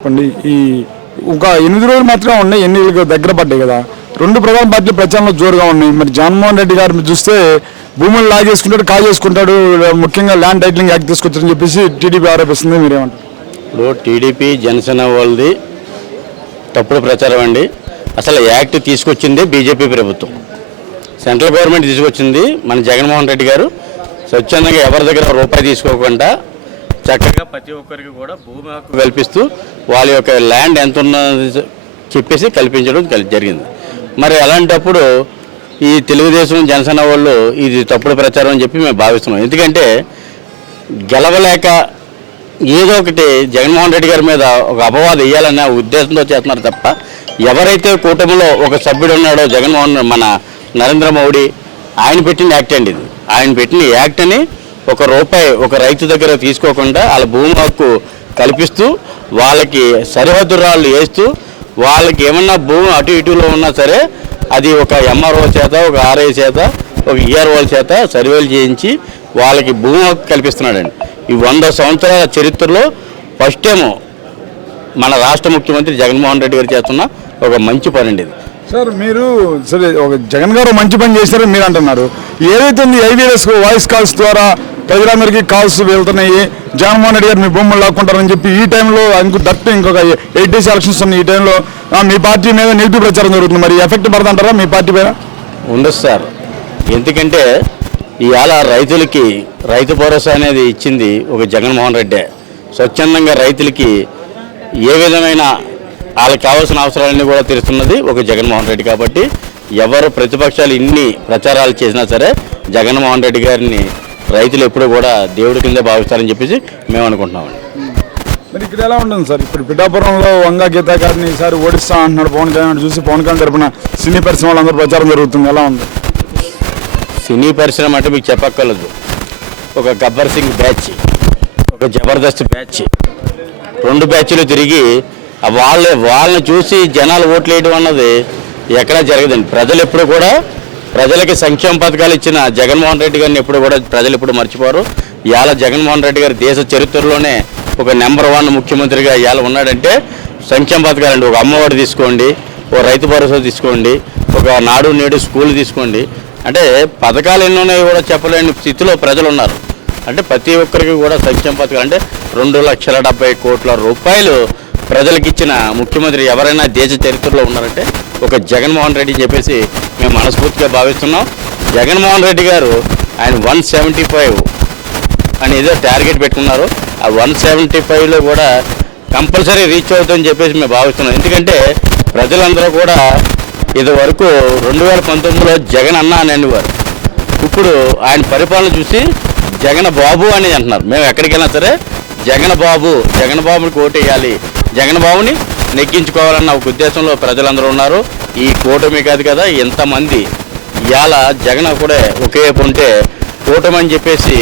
చెప్పండి ఈ ఒక 8 రోజులు మాత్రమే ఉన్నాయి ఎన్నికలకు దగ్గర పడ్డాయి కదా రెండు ప్రధాన పార్టీలు ప్రచారంలో జోరుగా ఉన్నాయి మరి జగన్మోహన్ రెడ్డి గారిని చూస్తే భూములు లాగేసుకుంటాడు కాజేసుకుంటాడు ముఖ్యంగా ల్యాండ్ టైటిలింగ్ యాక్ట్ తీసుకొచ్చారని చెప్పేసి టీడీపీ ఆరోపిస్తుంది మీరేమంటారు ఇప్పుడు టీడీపీ జనసేన వాళ్ళది తప్పుడు ప్రచారం అండి అసలు యాక్ట్ తీసుకొచ్చింది బీజేపీ ప్రభుత్వం సెంట్రల్ గవర్నమెంట్ తీసుకొచ్చింది మన జగన్మోహన్ రెడ్డి గారు స్వచ్ఛందంగా ఎవరి దగ్గర రూపాయి తీసుకోకుండా చక్కగా ప్రతి ఒక్కరికి కూడా భూమి హక్కు కల్పిస్తూ వాళ్ళ యొక్క ల్యాండ్ ఎంత ఉన్నది చెప్పేసి కల్పించడం జరిగింది మరి అలాంటప్పుడు ఈ తెలుగుదేశం జనసేన వాళ్ళు ఇది తప్పుడు ప్రచారం అని చెప్పి మేము భావిస్తున్నాం ఎందుకంటే గెలవలేక ఏదో ఒకటి జగన్మోహన్ రెడ్డి గారి మీద ఒక అపవాదం వేయాలనే ఉద్దేశంతో చేస్తున్నారు తప్ప ఎవరైతే కూటమిలో ఒక సభ్యుడు ఉన్నాడో జగన్మోహన్ మన నరేంద్ర మోడీ ఆయన పెట్టిన యాక్ట్ అండి ఇది ఆయన పెట్టిన యాక్ట్ని ఒక రూపాయి ఒక రైతు దగ్గర తీసుకోకుండా వాళ్ళ భూమి హక్కు కల్పిస్తూ వాళ్ళకి సరిహద్దు రాళ్ళు వేస్తూ వాళ్ళకి ఏమన్నా భూమి అటు ఇటులో ఉన్నా సరే అది ఒక ఎంఆర్ఓ చేత ఒక ఆర్ఐ చేత ఒక ఈఆర్ఓల చేత సర్వేలు చేయించి వాళ్ళకి భూమి హక్కు కల్పిస్తున్నాడండి ఈ 100 సంవత్సరాల చరిత్రలో ఫస్ట్ టైం మన రాష్ట్ర ముఖ్యమంత్రి జగన్మోహన్ రెడ్డి గారు చేస్తున్న ఒక మంచి పని అండి ఇది సార్ మీరు సరే ఒక జగన్ గారు మంచి పని చేశారని మీరు అంటున్నారు ఏదైతే ఉంది ఐవీఎస్ వాయిస్ కాల్స్ ద్వారా ప్రజలందరికీ కాల్స్ వెళ్తున్నాయి జగన్మోహన్ రెడ్డి గారు మీ భూములు లాక్కుంటారని చెప్పి ఈ టైంలో ఇంకొక 8 days ఎలక్షన్స్ ఉన్నాయి ఈ టైంలో మీ పార్టీ మీద నెగిటివ్ ప్రచారం జరుగుతుంది మరి ఎఫెక్ట్ పడుతుంటారా మీ పార్టీ మీద ఉండదు సార్ ఎందుకంటే ఇవాళ రైతులకి రైతు భరోసా అనేది ఇచ్చింది ఒక జగన్మోహన్ రెడ్డే స్వచ్ఛందంగా రైతులకి ఏ విధమైన వాళ్ళకి కావాల్సిన అవసరాలన్నీ కూడా తీరుస్తున్నది ఒక జగన్మోహన్ రెడ్డి కాబట్టి ఎవరు ప్రతిపక్షాలు ఇన్ని ప్రచారాలు చేసినా సరే జగన్మోహన్ రెడ్డి గారిని రైతులు ఎప్పుడూ కూడా దేవుడి కింద భావిస్తారని చెప్పేసి మేము అనుకుంటున్నామండి మరి ఇక్కడ ఎలా ఉంటుంది సార్ ఇప్పుడు పిఠాపురంలో వంగా గీతా గారిని ఈసారి ఓడిస్తా అంటున్నాడు పవన్ కళ్యాణ్ చూసి పవన్ కళ్యాణ్ తరపున సినీ పరిశ్రమ వాళ్ళందరూ ప్రచారం జరుగుతుంది ఎలా ఉంది సినీ పరిశ్రమ అంటే మీకు చెప్పక్కర్లేదు ఒక గబ్బర్ సింగ్ బ్యాచ్ ఒక జబర్దస్త్ బ్యాచ్ 2 బ్యాచ్లు తిరిగి వాళ్ళని చూసి జనాలు ఓట్లు వేయడం అన్నది ఎక్కడా జరగదండి ప్రజలు ఎప్పుడు కూడా ప్రజలకి సంక్షేమ పథకాలు ఇచ్చిన జగన్మోహన్ రెడ్డి గారిని ఎప్పుడు కూడా ప్రజలు ఎప్పుడు మర్చిపోరు ఇవాళ జగన్మోహన్ రెడ్డి గారు దేశ చరిత్రలోనే ఒక నెంబర్ 1 ముఖ్యమంత్రిగా ఇవాళ ఉన్నాడంటే సంక్షేమ పథకాలండి ఒక అమ్మఒడి తీసుకోండి ఒక రైతు భరోసా తీసుకోండి ఒక నాడు నేడు స్కూల్ తీసుకోండి అంటే పథకాలు ఎన్నో ఉన్నాయో కూడా చెప్పలేని స్థితిలో ప్రజలు ఉన్నారు అంటే ప్రతి ఒక్కరికి కూడా సంక్షేమ పథకాలు అంటే 2,70 కోట్ల రూపాయలు ప్రజలకు ఇచ్చిన ముఖ్యమంత్రి ఎవరైనా దేశ చరిత్రలో ఉన్నారంటే ఒక జగన్మోహన్ రెడ్డి చెప్పేసి మేము మనస్ఫూర్తిగా భావిస్తున్నాం జగన్మోహన్ రెడ్డి గారు ఆయన 175 అని ఏదో టార్గెట్ పెట్టుకున్నారు ఆ 175లో కూడా కంపల్సరీ రీచ్ అవుతుందని చెప్పేసి మేము భావిస్తున్నాం ఎందుకంటే ప్రజలందరూ కూడా ఇదివరకు 2019లో జగన్ అన్న అనేవారు ఇప్పుడు ఆయన పరిపాలన చూసి జగన్ బాబు అని అంటున్నారు మేము ఎక్కడికి వెళ్ళినా సరే జగన్ బాబుని ఓటేయాలి జగన్ బాబుని నెగ్గించుకోవాలన్న ఒక ఉద్దేశంలో ప్రజలందరూ ఉన్నారు ఈ కూటమి కాదు కదా ఎంతమంది ఇవాళ జగన్ కూడా ఒకే వైపు ఉంటే కూటమి అని చెప్పేసి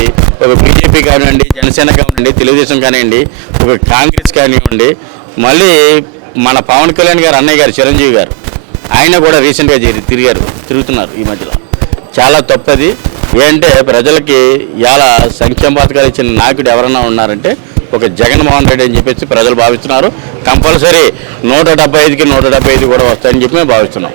ఒక బీజేపీ కానివ్వండి జనసేన కానివ్వండి తెలుగుదేశం కానివ్వండి ఒక కాంగ్రెస్ కానివ్వండి మళ్ళీ మన పవన్ కళ్యాణ్ గారు అన్నయ్య గారు చిరంజీవి గారు ఆయన కూడా రీసెంట్గా తిరుగుతున్నారు ఈ మధ్యలో చాలా తప్పది ఏంటంటే ప్రజలకి ఇలా సంక్షేమ పథకాలు ఇచ్చిన నాయకుడు ఎవరన్నా ఉన్నారంటే ఒక జగన్మోహన్ రెడ్డి అని చెప్పేసి ప్రజలు భావిస్తున్నారు కంపల్సరీ 175కి 175 కూడా వస్తాయని చెప్పి మేము భావిస్తున్నాం